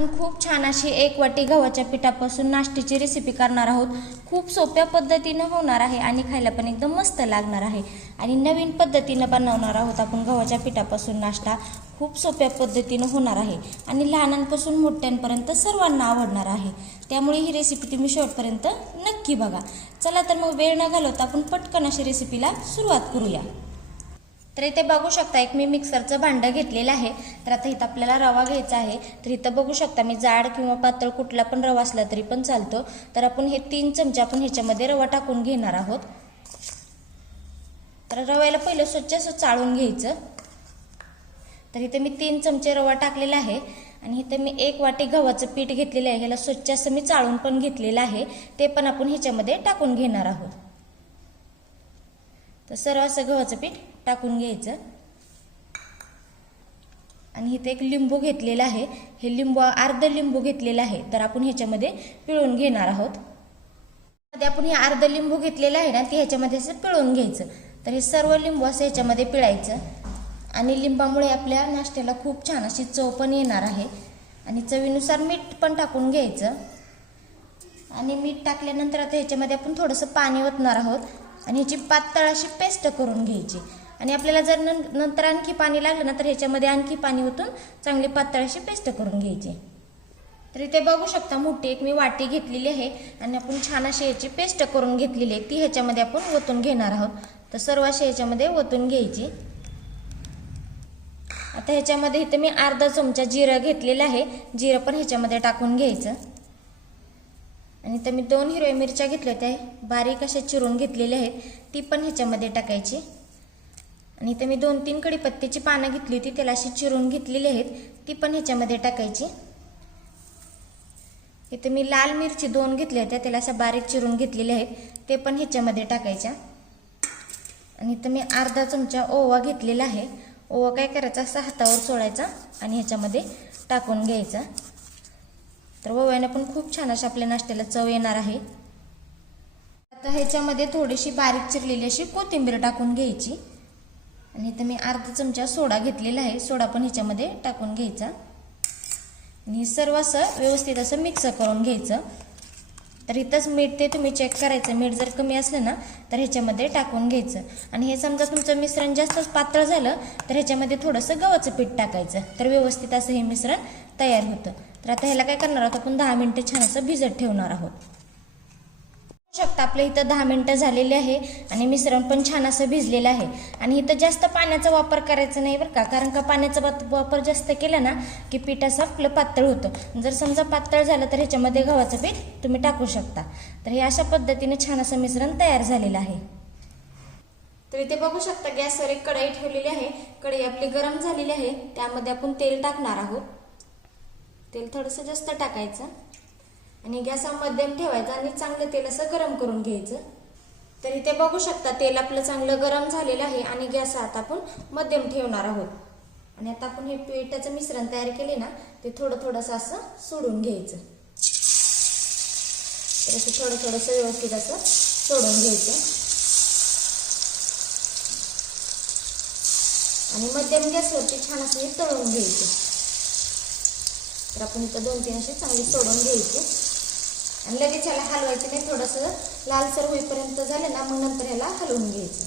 आपण खूप छान अशी एक वाटी गव्हाच्या पिठापासून नाश्त्याची रेसिपी करणार आहोत. खूप सोप्या पद्धतीनं होणार आहे आणि खायला पण एकदम मस्त लागणार आहे. आणि नवीन पद्धतीनं बनवणार आहोत आपण गव्हाच्या पिठापासून नाश्ता. खूप सोप्या पद्धतीनं होणार आहे. आणि लहानांपासून मोठ्यांपर्यंत सर्वांना आवडणार आहे. त्यामुळे ही रेसिपी तुम्ही शेवटपर्यंत नक्की बघा. चला तर मग वेळ न घालवता आपण पटकन अशी रेसिपीला सुरुवात करूया. तर इथे बघू शकता एक मी मिक्सरचं भांडं घेतलेलं आहे. तर आता इथं आपल्याला रवा घ्यायचा आहे. तर इथं बघू शकता मी जाड किंवा पातळ कुठला पण रवा असला तरी पण चालतो. तर आपण हे तीन चमचे आपण ह्याच्यामध्ये रवा टाकून घेणार आहोत. तर रव्याला पहिलं स्वच्छ असं चाळून घ्यायचं. तर इथे मी तीन चमचे रवा टाकलेला आहे. आणि इथं मी एक वाटी गव्हाचं पीठ घेतलेलं आहे. ह्याला स्वच्छ असं मी चाळून पण घेतलेलं आहे. ते पण आपण ह्याच्यामध्ये टाकून घेणार आहोत. तर सर्व असं गव्हाचं पीठ टाकून घ्यायचं. आणि इथे एक लिंबू घेतलेला आहे. हे लिंबू अर्ध लिंबू घेतलेलं आहे. तर आपण ह्याच्यामध्ये पिळून घेणार आहोत. मध्ये आपण हे अर्ध लिंबू घेतलेलं आहे ना ते ह्याच्यामध्ये असं पिळून घ्यायचं. तर हे सर्व लिंबू असं ह्याच्यामध्ये पिळायचं. आणि लिंबामुळे आपल्या नाश्त्याला खूप छान अशी चव पण येणार आहे. आणि चवीनुसार मीठ पण टाकून घ्यायचं. आणि मीठ टाकल्यानंतर आता ह्याच्यामध्ये आपण थोडंसं पाणी ओतणार आहोत. आणि ह्याची पातळ अशी पेस्ट करून घ्यायची. आणि आपल्याला जर नं नंतर आणखी पाणी लागलं ना तर ह्याच्यामध्ये आणखी पाणी ओतून चांगली पातळ अशी पेस्ट करून घ्यायची. तर इथे बघू शकता मोठी एक मी वाटी घेतलेली आहे आणि आपण छान अशी याची पेस्ट करून घेतलेली आहे. ती ह्याच्यामध्ये आपण ओतून घेणार आहोत. तर सर्व अशी ह्याच्यामध्ये ओतून घ्यायची. आता ह्याच्यामध्ये इथं मी अर्धा चमचा जिरं घेतलेलं आहे. जिरं पण ह्याच्यामध्ये टाकून घ्यायचं. आणि तर मी दोन हिरव्या मिरच्या घेतल्या होत्या. बारीक अशा चिरून घेतलेल्या आहेत. ती पण ह्याच्यामध्ये टाकायची. आणि तर मी दोन तीन कडीपत्त्याची पानं घेतली होती. त्याला अशी चिरून घेतलेली आहेत. ती पण ह्याच्यामध्ये टाकायची. इथं मी लाल मिरची दोन घेतल्या होत्या. त्याला अशा बारीक चिरून घेतलेल्या आहेत. ते पण ह्याच्यामध्ये टाकायच्या. आणि इथं मी अर्धा चमचा ओवा घेतलेला आहे. ओवा काय करायचा? असा हातावर सोडायचा आणि ह्याच्यामध्ये टाकून घ्यायचा. तर ओव्याने पण खूप छान अशा आपल्या नाश्त्याला चव येणार आहे. आता ह्याच्यामध्ये थोडीशी बारीक चिरलेली अशी कोथिंबीर टाकून घ्यायची. आणि इथं मी अर्धा चमचा सोडा घेतलेला आहे. सोडा पण ह्याच्यामध्ये टाकून घ्यायचा. आणि सर्व असं व्यवस्थित असं मिक्स करून घ्यायचं. तर इथंच मीठ ते तुम्ही चेक करायचं. मीठ जर कमी असलं ना तर ह्याच्यामध्ये टाकून घ्यायचं. आणि हे समजा तुमचं मिश्रण जास्तच पातळ झालं तर ह्याच्यामध्ये थोडंसं गव्हाचं पीठ टाकायचं. तर व्यवस्थित असं हे मिश्रण तयार होतं. तर आता ह्याला काय करणार आहोत आपण? दहा मिनटं छान असं भिजत ठेवणार आहोत. बघू शकता आपल्या इथं दहा मिनटं झालेली आहे आणि मिश्रण पण छान असं भिजलेलं आहे. आणि इथं जास्त पाण्याचा वापर करायचा नाही बरं का कारण का पाण्याचा वापर जास्त केला ना की पीठ असं आपलं पातळ होतं. जर समजा पातळ झालं तर ह्याच्यामध्ये गव्हाचं पीठ तुम्ही टाकू शकता. तर हे अशा पद्धतीने छान असं मिश्रण तयार झालेलं आहे. तर इथे बघू शकता गॅसवर एक कढई ठेवलेली आहे. कढई आपली गरम झालेली आहे. त्यामध्ये आपण तेल टाकणार आहोत. तेल थोडंसं जास्त टाकायचं. आणि गॅस हा मध्यम ठेवायचा आणि चांगलं तेल असं गरम करून घ्यायचं. तर इथे बघू शकता तेल आपलं चांगलं गरम झालेलं आहे आणि गॅस आता आपण मध्यम ठेवणार आहोत. आणि आता आपण हे पिठाचं मिश्रण तयार केले ना ते थोडं थोडंसं असं सोडून घ्यायचं. तर असं थोडं थोडंसं व्यवस्थित असं सोडून घ्यायचं. आणि मध्यम गॅसवरती छान असं हे तळून घ्यायचं. तर आपण इथं दोन तीन असे चांगले सोडून घ्यायचे. आणि लगेच ह्याला हलवायचे नाही थोडंसं लालसर होईपर्यंत झालं ना मग नंतर ह्याला हलवून घ्यायचं.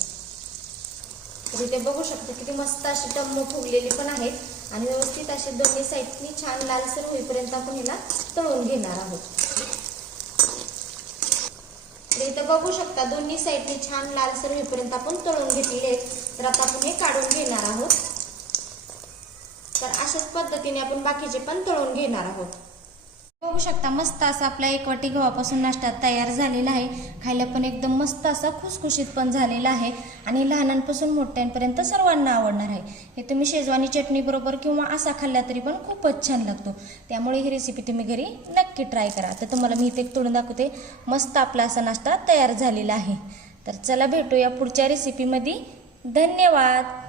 तर इथे बघू शकता किती मस्त अशी टम्म फुगलेली पण आहेत. आणि व्यवस्थित असे दोन्ही साईडनी छान लालसर होईपर्यंत आपण ह्याला तळून घेणार आहोत. तर इथं बघू शकता दोन्ही साईडनी छान लालसर होईपर्यंत आपण तळून घेतलेले आहेत. तर आता आपण हे काढून घेणार आहोत. तर अशाच पद्धतीने आपण बाकीचे पण तळून घेणार आहोत. बघू शकता मस्त असा आपला एक वाटी गव्हापासून नाश्ता तयार झालेला आहे. खायला पण एकदम मस्त असा खुसखुशीत पण झालेला आहे. आणि लहानांपासून मोठ्यांपर्यंत सर्वांना आवडणार आहे. हे तुम्ही शेजवानी चटणीबरोबर किंवा असा खाल्ला तरी पण खूपच छान लागतो. त्यामुळे ही रेसिपी तुम्ही घरी नक्की ट्राय करा. तर तुम्हाला मी इथे एक तोडून दाखवते. मस्त आपला असा नाश्ता तयार झालेला आहे. तर चला भेटूया पुढच्या रेसिपीमध्ये धन्यवाद!